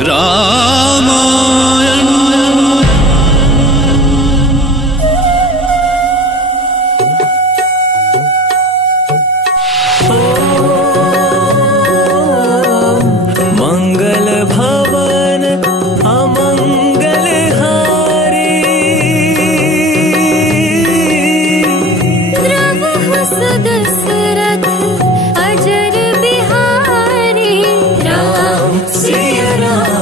रामायण। मंगल भवन अमंगल हारी, द्रवहु सुदशरथ अजर बिहारी। राम सिया राम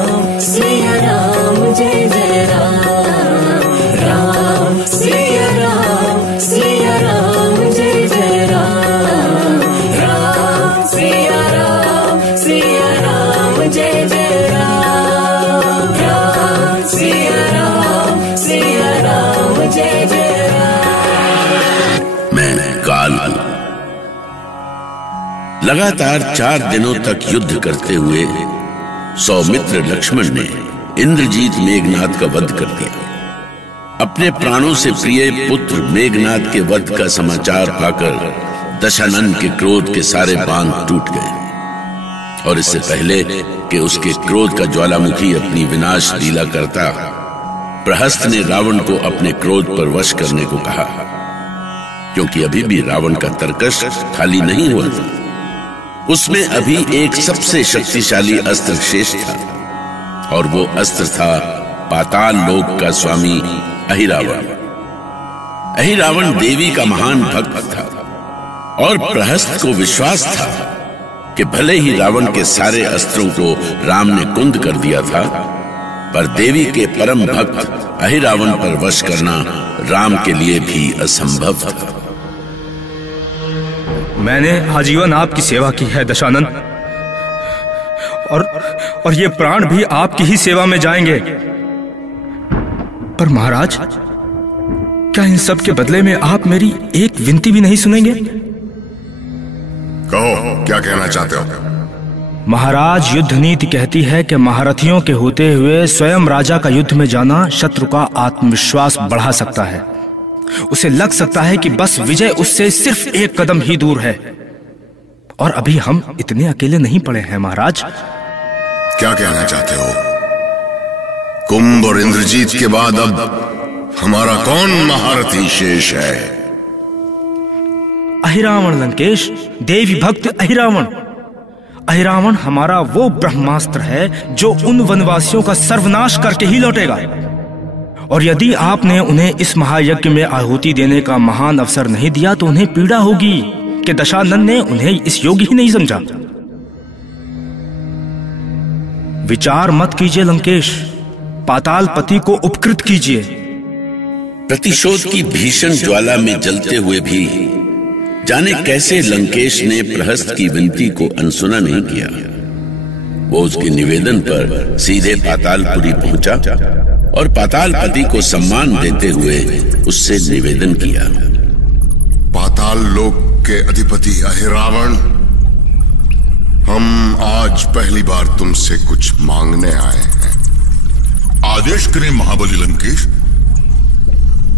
जय जय राम। राम सिया राम जय जय राम। राम सिया राम जय जय राम। राम सिया राम जय जय राम। मैं काल लगातार 4 दिनों तक युद्ध करते हुए सौमित्र लक्ष्मण ने इंद्रजीत मेघनाद का वध कर दिया। अपने प्राणों से प्रिय पुत्र मेघनाद के वध का समाचार पाकर दशानन के क्रोध के सारे बांध टूट गए और इससे पहले कि उसके क्रोध का ज्वालामुखी अपनी विनाश लीला करता, प्रहस्त ने रावण को अपने क्रोध पर वश करने को कहा, क्योंकि अभी भी रावण का तरकश खाली नहीं हुआ था। उसमें अभी एक सबसे शक्तिशाली अस्त्र शेष था और वो अस्त्र था पाताल लोक का स्वामी अहिरावण। अहिरावण देवी का महान भक्त था और प्रहस्त को विश्वास था कि भले ही रावण के सारे अस्त्रों को राम ने कुंद कर दिया था, पर देवी के परम भक्त अहिरावण पर वश करना राम के लिए भी असंभव था। मैंने आजीवन आपकी सेवा की है दशानन, और ये प्राण भी आपकी ही सेवा में जाएंगे। पर महाराज, क्या इन सब के बदले में आप मेरी एक विनती भी नहीं सुनेंगे? कहो, क्या कहना चाहते हो? महाराज, युद्ध नीति कहती है कि महारथियों के होते हुए स्वयं राजा का युद्ध में जाना शत्रु का आत्मविश्वास बढ़ा सकता है। उसे लग सकता है कि बस विजय उससे सिर्फ एक कदम ही दूर है, और अभी हम इतने अकेले नहीं पड़े हैं महाराज। क्या कहना चाहते हो? कुंभ और इंद्रजीत के बाद अब हमारा कौन महारथी शेष है? अहिरावण लंकेश, देवी भक्त अहिरावण। अहिरावण हमारा वो ब्रह्मास्त्र है जो उन वनवासियों का सर्वनाश करके ही लौटेगा, और यदि आपने उन्हें इस महायज्ञ में आहुति देने का महान अवसर नहीं दिया तो उन्हें पीड़ा होगी कि दशानन ने उन्हें इस योग्य ही नहीं समझा। विचार मत कीजिए लंकेश, पातालपति को उपकृत कीजिए। प्रतिशोध की भीषण ज्वाला में जलते हुए भी जाने कैसे लंकेश ने प्रहस्त की विनती को अनसुना नहीं किया। वो उसके निवेदन पर सीधे पातालपुरी पहुंचा और पातालपति को सम्मान देते हुए उससे निवेदन किया। पाताल लोक के अधिपति अहिरावण, हम आज पहली बार तुमसे कुछ मांगने आए हैं। आदेश करें महाबली लंकेश।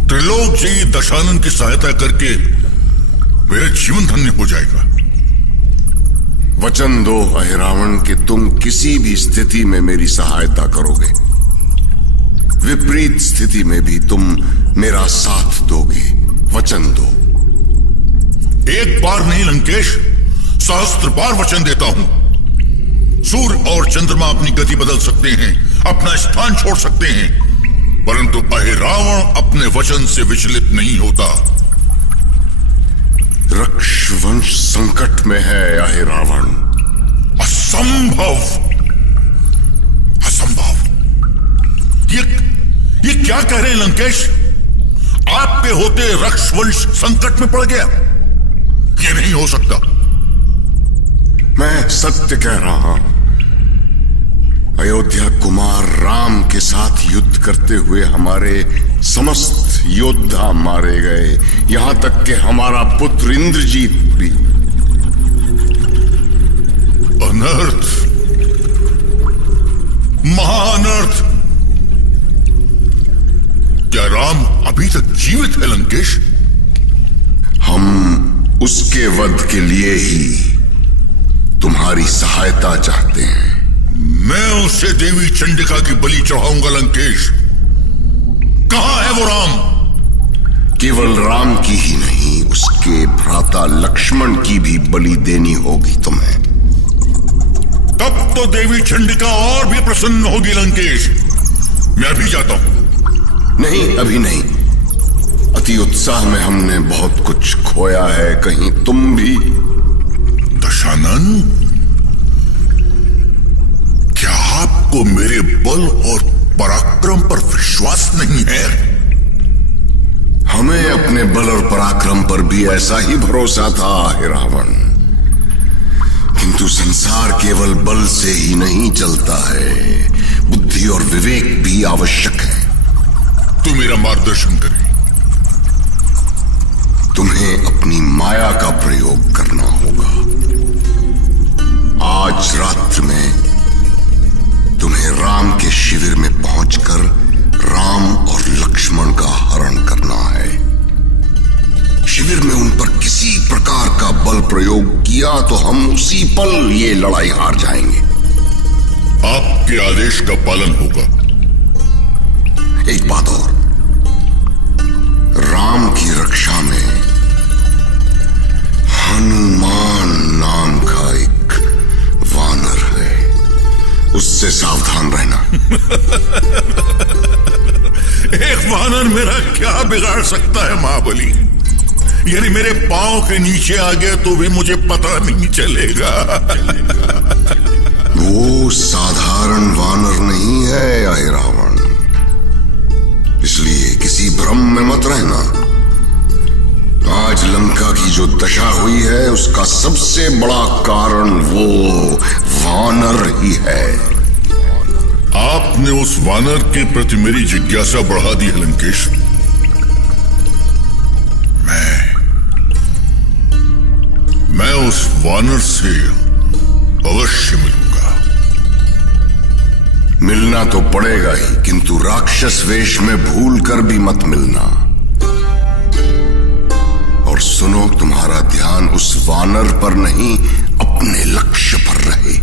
त्रिलोक जी दशानन की सहायता करके मेरा जीवन धन्य हो जाएगा। वचन दो अहिरावण कि तुम किसी भी स्थिति में मेरी सहायता करोगे। विपरीत स्थिति में भी तुम मेरा साथ दोगे। वचन दो। एक बार नहीं लंकेश, 1000 बार वचन देता हूं। सूर्य और चंद्रमा अपनी गति बदल सकते हैं, अपना स्थान छोड़ सकते हैं, परंतु अहिरावण अपने वचन से विचलित नहीं होता। रक्षवंश संकट में है अहिरावण। असंभव, असंभव। ये क्या कह रहे हैं लंकेश? आप पे होते रक्षवंश संकट में पड़ गया? ये नहीं हो सकता। मैं सत्य कह रहा हूं। अयोध्या कुमार राम के साथ युद्ध करते हुए हमारे समस्त योद्धा मारे गए, यहां तक कि हमारा पुत्र इंद्रजीत भी। अनर्थ, महाअनर्थ। क्या राम अभी तक जीवित है लंकेश? हम उसके वध के लिए ही तुम्हारी सहायता चाहते हैं। मैं उस से देवी चंडिका की बलि चढ़ाऊंगा लंकेश। कहां है वो राम? केवल राम की ही नहीं, उसके भ्राता लक्ष्मण की भी बलि देनी होगी तुम्हें। तब तो देवी चंडिका और भी प्रसन्न होगी लंकेश। मैं भी जाता हूं। नहीं, अभी नहीं। अति उत्साह में हमने बहुत कुछ खोया है, कहीं तुम भी। दशानन, क्या आपको मेरे बल और पराक्रम पर विश्वास नहीं है? हमें अपने बल और पराक्रम पर भी ऐसा ही भरोसा था हे रावण, किंतु संसार केवल बल से ही नहीं चलता है, बुद्धि और विवेक भी आवश्यक है। तू मेरा मार्गदर्शन करे। तुम्हें अपनी माया का प्रयोग करना होगा। आज रात्र में तुम्हें राम के शिविर में पहुंचकर राम और लक्ष्मण का हरण करना है। शिविर में उन पर किसी प्रकार का बल प्रयोग किया तो हम उसी पल ये लड़ाई हार जाएंगे। आपके आदेश का पालन होगा। एक बात और, राम की रक्षा में हनुमान नाम का एक वानर है, उससे सावधान रहना। एक वानर मेरा क्या बिगाड़ सकता है महाबली? यानी मेरे पांव के नीचे आ गया तो भी मुझे पता नहीं चलेगा। वो साधारण वानर नहीं है हे रावण, इसलिए किसी भ्रम में मत रहना। आज लंका की जो दशा हुई है उसका सबसे बड़ा कारण वो वानर ही है। आपने उस वानर के प्रति मेरी जिज्ञासा बढ़ा दी है लंकेश। मैं उस वानर से अवश्य मिलूंगा। मिलना तो पड़ेगा ही, किंतु राक्षस वेश में भूल कर भी मत मिलना। और सुनो, तुम्हारा ध्यान उस वानर पर नहीं, अपने लक्ष्य पर रहे।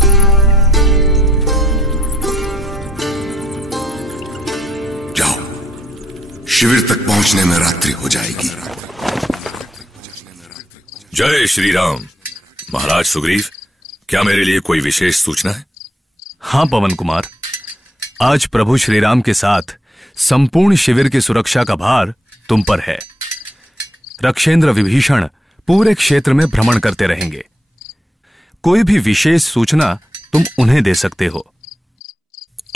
जाओ, शिविर तक पहुंचने में रात्रि हो जाएगी। जय श्री राम। महाराज सुग्रीव, क्या मेरे लिए कोई विशेष सूचना है? हाँ पवन कुमार, आज प्रभु श्री राम के साथ संपूर्ण शिविर की सुरक्षा का भार तुम पर है। रक्षेंद्र विभीषण पूरे क्षेत्र में भ्रमण करते रहेंगे। कोई भी विशेष सूचना तुम उन्हें दे सकते हो।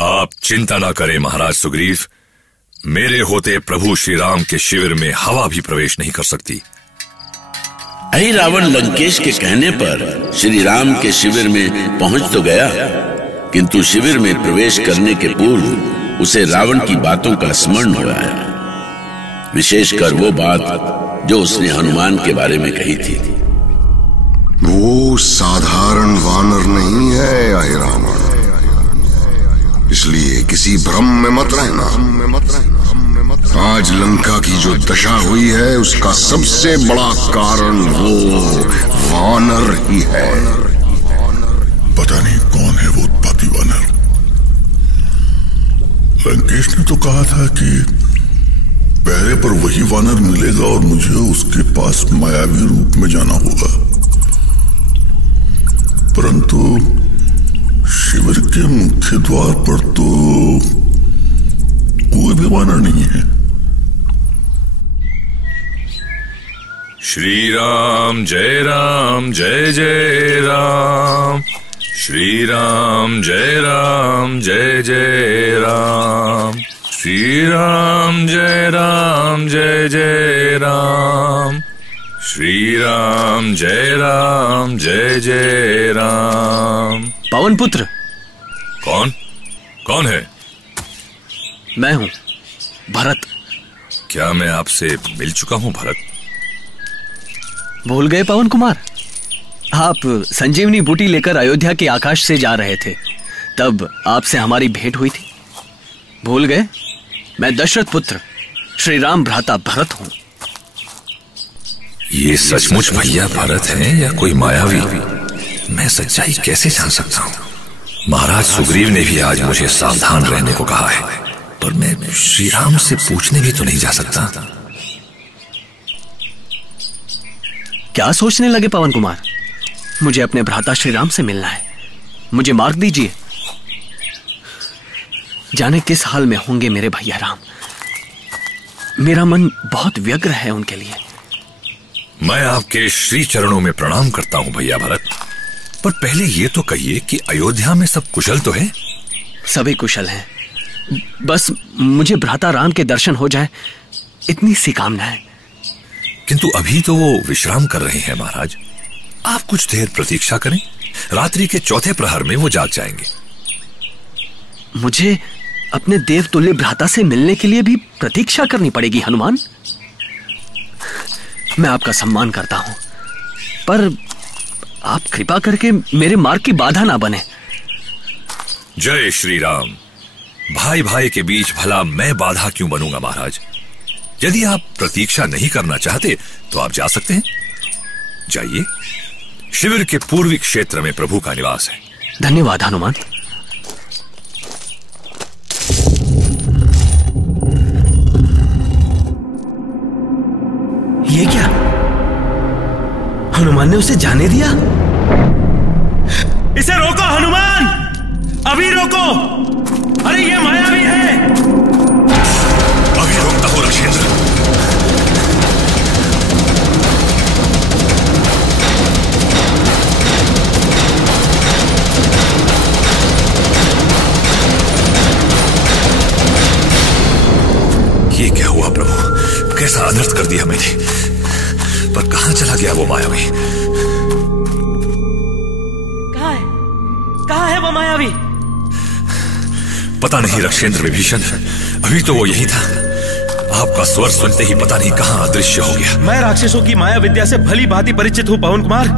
आप चिंता ना करें महाराज सुग्रीव, मेरे होते प्रभु श्री राम के शिविर में हवा भी प्रवेश नहीं कर सकती। अहि रावण लंकेश के कहने पर श्री राम के शिविर में पहुंच तो गया, किंतु शिविर में प्रवेश करने के पूर्व उसे रावण की बातों का स्मरण हो रहा है, विशेषकर वो बात जो उसने हनुमान के बारे में कही थी। वो साधारण वानर नहीं है हे रावण, इसलिए किसी भ्रम में मत रहना। आज लंका की जो दशा हुई है उसका सबसे बड़ा कारण वो वानर ही है। पता नहीं कौन है वो उत्पाती वानर। लंकेश ने तो कहा था कि पहरे पर वही वानर मिलेगा और मुझे उसके पास मायावी रूप में जाना होगा, परंतु शिविर के मुख्य द्वार पर तो कोई भी वानर नहीं है। श्री राम जय राम जय जय राम, श्री राम जय जय राम, श्री राम जय जय राम, श्री राम जय जय राम। पवन पुत्र। कौन है? मैं हूं भरत। क्या मैं आपसे मिल चुका हूं भरत? भूल गए पवन कुमार? आप संजीवनी बूटी लेकर अयोध्या के आकाश से जा रहे थे, तब आपसे हमारी भेंट हुई थी। भूल गए? मैं दशरथ पुत्र श्री राम भ्राता भरत हूं। ये सचमुच भैया भरत हैं या कोई मायावी? मैं सच्चाई कैसे जान सकता हूं? महाराज सुग्रीव ने भी आज मुझे सावधान रहने को कहा है, पर मैं श्री राम से पूछने भी तो नहीं जा सकता। क्या सोचने लगे पवन कुमार? मुझे अपने भ्राता श्री राम से मिलना है, मुझे मार्ग दीजिए। जाने किस हाल में होंगे मेरे भैया राम। मेरा मन बहुत व्यग्र है उनके लिए। मैं आपके श्री चरणों में प्रणाम करता हूं भैया भरत, पर पहले ये तो कहिए कि अयोध्या में सब कुशल तो है? सभी कुशल हैं, बस मुझे भ्राता राम के दर्शन हो जाए, इतनी सी कामना है। किंतु अभी तो वो विश्राम कर रहे हैं महाराज, आप कुछ देर प्रतीक्षा करें, रात्रि के चौथे प्रहर में वो जाग जाएंगे। मुझे अपने देवतुल्य भ्राता से मिलने के लिए भी प्रतीक्षा करनी पड़ेगी हनुमान। मैं आपका सम्मान करता हूं, पर आप कृपा करके मेरे मार्ग की बाधा ना बने। जय श्री राम। भाई भाई के बीच भला मैं बाधा क्यों बनूंगा महाराज? यदि आप प्रतीक्षा नहीं करना चाहते तो आप जा सकते हैं, जाइए। शिविर के पूर्वी क्षेत्र में प्रभु का निवास है। धन्यवाद हनुमान। ये क्या? हनुमान ने उसे जाने दिया? इसे रोको हनुमान, अभी रोको। अरे ये मायावी है। अभी रोकता हूं रक्षेंद्र। ये क्या हुआ प्रभु, कैसा अनर्थ कर दिया मैंने। पर कहां चला गया वो मायावी? कहां है वो मायावी? पता नहीं रक्षेंद्र विभीषण, अभी तो वो यही था। आपका स्वर सुनते ही पता नहीं कहां अदृश्य हो गया। मैं राक्षसों की माया विद्या से भली भांति परिचित हूं पवन कुमार,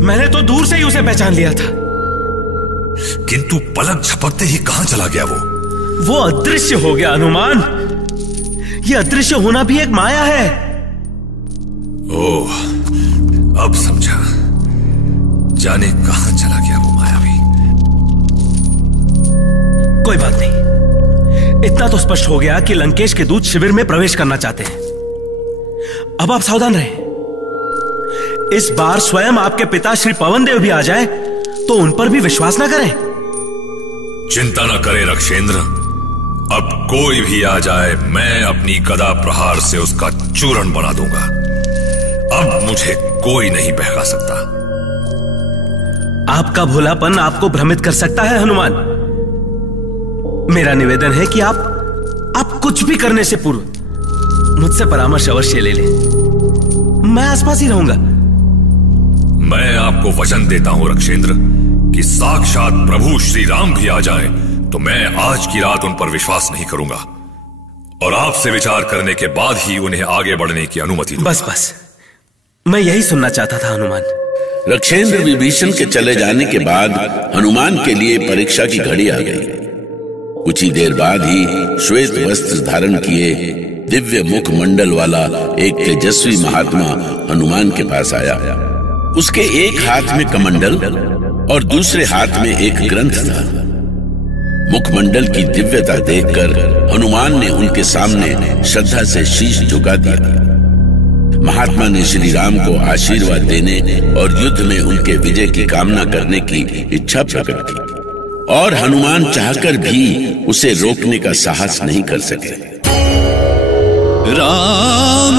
मैंने तो दूर से ही उसे पहचान लिया था। किंतु पलक झपकते ही कहां चला गया वो अदृश्य हो गया हनुमान। ये अदृश्य होना भी एक माया है। ओह, अब समझा। जाने कहां चला गया वो मायावी। कोई बात नहीं, इतना तो स्पष्ट हो गया कि लंकेश के दूत शिविर में प्रवेश करना चाहते हैं। अब आप सावधान रहें। इस बार स्वयं आपके पिता श्री पवन देव भी आ जाए तो उन पर भी विश्वास ना करें। चिंता न करें रक्षेंद्र, अब कोई भी आ जाए मैं अपनी गदा प्रहार से उसका चूर्ण बना दूंगा। अब मुझे कोई नहीं बहका सकता। आपका भोलापन आपको भ्रमित कर सकता है हनुमान। मेरा निवेदन है कि आप कुछ भी करने से पूर्व मुझसे परामर्श अवश्य ले लें। मैं आसपास ही रहूंगा। मैं आपको वचन देता हूं रक्षेंद्र कि साक्षात प्रभु श्री राम भी आ जाए तो मैं आज की रात उन पर विश्वास नहीं करूंगा और आपसे विचार करने के बाद ही उन्हें आगे बढ़ने की अनुमति दूंगा। बस मैं यही सुनना चाहता था हनुमान। रक्षेंद्र विभीषण के चले जाने के बाद हनुमान के लिए परीक्षा की घड़ी आ गई। कुछ ही देर बाद ही श्वेत वस्त्र धारण किए दिव्य मुख मंडल वाला एक तेजस्वी महात्मा हनुमान के पास आया। उसके एक हाथ में कमंडल और दूसरे हाथ में एक ग्रंथ था। मुखमंडल की दिव्यता देखकर हनुमान ने उनके सामने श्रद्धा से शीश झुका दिया। महात्मा ने श्री राम को आशीर्वाद देने और युद्ध में उनके विजय की कामना करने की इच्छा प्रकट की और हनुमान चाहकर भी उसे रोकने का साहस नहीं कर सके। राम